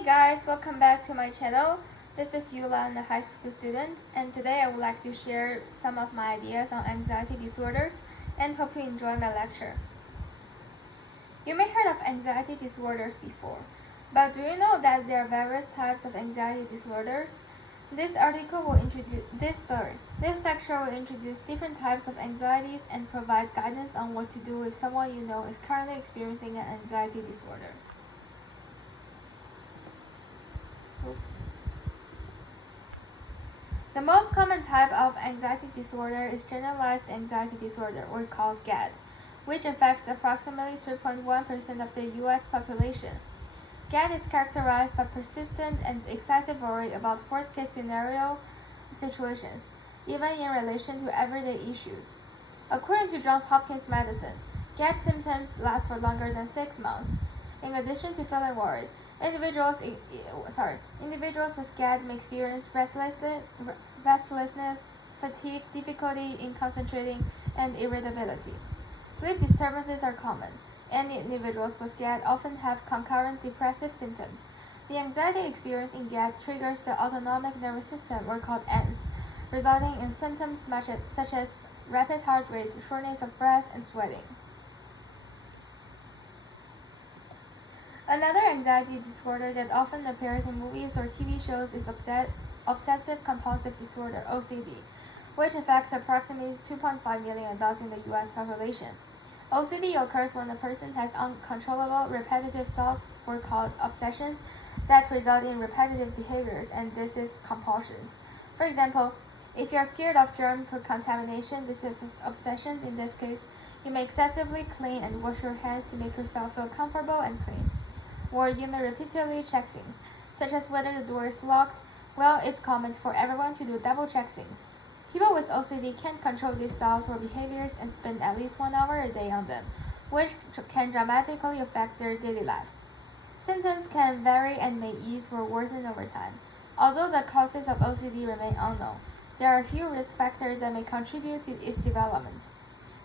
Hey guys, welcome back to my channel. This is Yula, a high school student, and today I would like to share some of my ideas on anxiety disorders and hope you enjoy my lecture. You may have heard of anxiety disorders before, but do you know that there are various types of anxiety disorders? This section will introduce different types of anxieties and provide guidance on what to do if someone you know is currently experiencing an anxiety disorder. The most common type of anxiety disorder is generalized anxiety disorder, or called GAD, which affects approximately 3.1% of the U.S. population. GAD is characterized by persistent and excessive worry about worst-case scenario situations, even in relation to everyday issues. According to Johns Hopkins Medicine, GAD symptoms last for longer than 6 months. In addition to feeling worried, individuals with GAD may experience restlessness, fatigue, difficulty in concentrating, and irritability. Sleep disturbances are common, and individuals with GAD often have concurrent depressive symptoms. The anxiety experienced in GAD triggers the autonomic nervous system, or called ANS, resulting in symptoms such as rapid heart rate, shortness of breath, and sweating. Another anxiety disorder that often appears in movies or TV shows is obsessive-compulsive disorder, OCD, which affects approximately 2.5 million adults in the U.S. population. OCD occurs when a person has uncontrollable repetitive thoughts, or called obsessions, that result in repetitive behaviors, and this is compulsions. For example, if you are scared of germs or contamination, this is obsessions. In this case, you may excessively clean and wash your hands to make yourself feel comfortable and clean. Or you may repeatedly check things, such as whether the door is locked. Well, it's common for everyone to do double-check things. People with OCD can't control these thoughts or behaviors and spend at least 1 hour a day on them, which can dramatically affect their daily lives. Symptoms can vary and may ease or worsen over time. Although the causes of OCD remain unknown, there are a few risk factors that may contribute to its development.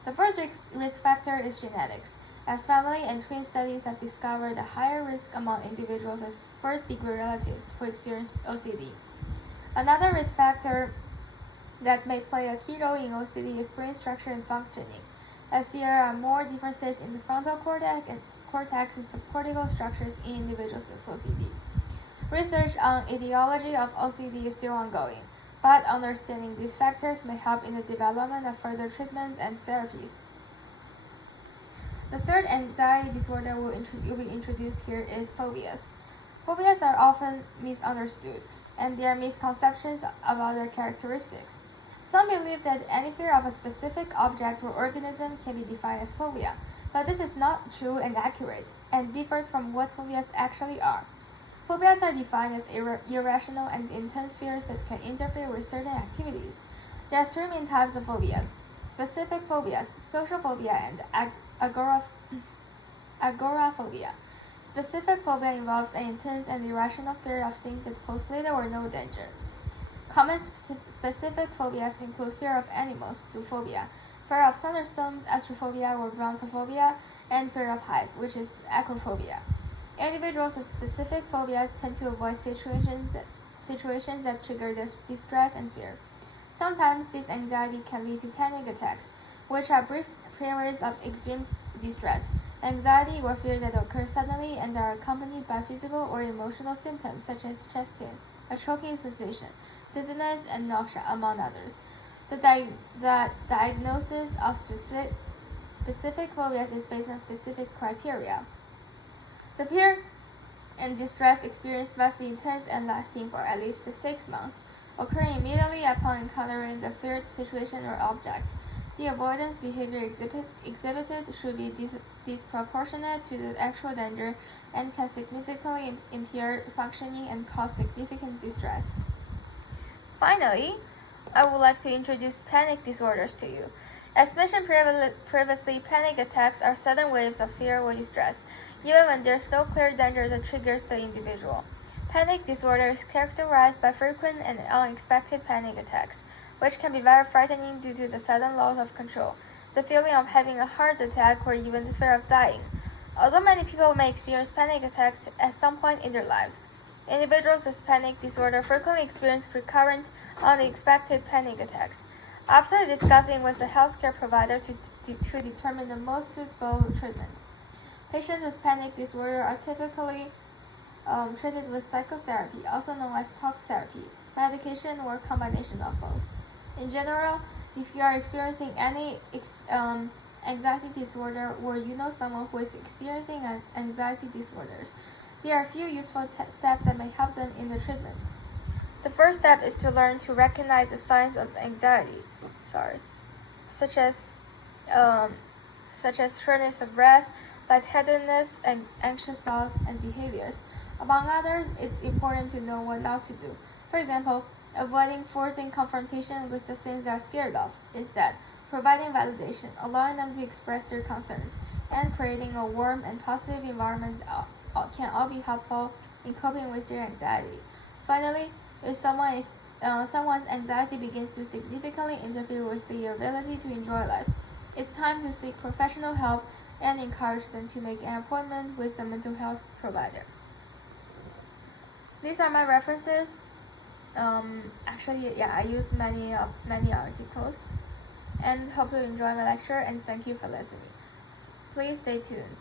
The first risk factor is genetics, as family and twin studies have discovered a higher risk among individuals with first-degree relatives who experience OCD. Another risk factor that may play a key role in OCD is brain structure and functioning, as there are more differences in the frontal cortex and subcortical structures in individuals with OCD. Research on etiology of OCD is still ongoing, but understanding these factors may help in the development of further treatments and therapies. The third anxiety disorder will be introduced here is phobias. Phobias are often misunderstood, and there are misconceptions about their characteristics. Some believe that any fear of a specific object or organism can be defined as phobia, but this is not true and accurate, and differs from what phobias actually are. Phobias are defined as irrational and intense fears that can interfere with certain activities. There are 3 main types of phobias: specific phobias, social phobia, and agoraphobia. Specific phobia involves an intense and irrational fear of things that pose little or no danger. Common specific phobias include fear of animals, zoophobia, fear of thunderstorms, astrophobia or brontophobia, and fear of heights, which is acrophobia. Individuals with specific phobias tend to avoid situations that trigger their distress and fear. Sometimes this anxiety can lead to panic attacks, which are brief periods of extreme distress, anxiety, or fear that occur suddenly and are accompanied by physical or emotional symptoms such as chest pain, a choking sensation, dizziness, and nausea, among others. The diagnosis of specific phobias is based on specific criteria. The fear and distress experience must be intense and lasting for at least 6 months, occurring immediately upon encountering the feared situation or object. The avoidance behavior exhibited should be disproportionate to the actual danger and can significantly impair functioning and cause significant distress. Finally, I would like to introduce panic disorders to you. As mentioned previously, panic attacks are sudden waves of fear or distress, even when there is no clear danger that triggers the individual. Panic disorder is characterized by frequent and unexpected panic attacks, which can be very frightening due to the sudden loss of control, the feeling of having a heart attack, or even the fear of dying. Although many people may experience panic attacks at some point in their lives, Individuals with panic disorder frequently experience recurrent, unexpected panic attacks. After discussing with the healthcare provider to determine the most suitable treatment, patients with panic disorder are typically treated with psychotherapy, also known as talk therapy, medication, or combination of both. In general, if you are experiencing any anxiety disorder or you know someone who is experiencing an anxiety disorders, there are a few useful steps that may help them in the treatment. The first step is to learn to recognize the signs of anxiety, such as shortness of breath, lightheadedness, and anxious thoughts and behaviors. Among others, it's important to know what not to do. For example, avoiding forcing confrontation with the things they are scared of. Instead, providing validation, allowing them to express their concerns, and creating a warm and positive environment can all be helpful in coping with their anxiety. Finally, if someone's anxiety begins to significantly interfere with their ability to enjoy life, it's time to seek professional help and encourage them to make an appointment with a mental health provider. These are my references. I use many articles, and hope you enjoy my lecture, and thank you for listening. Please stay tuned.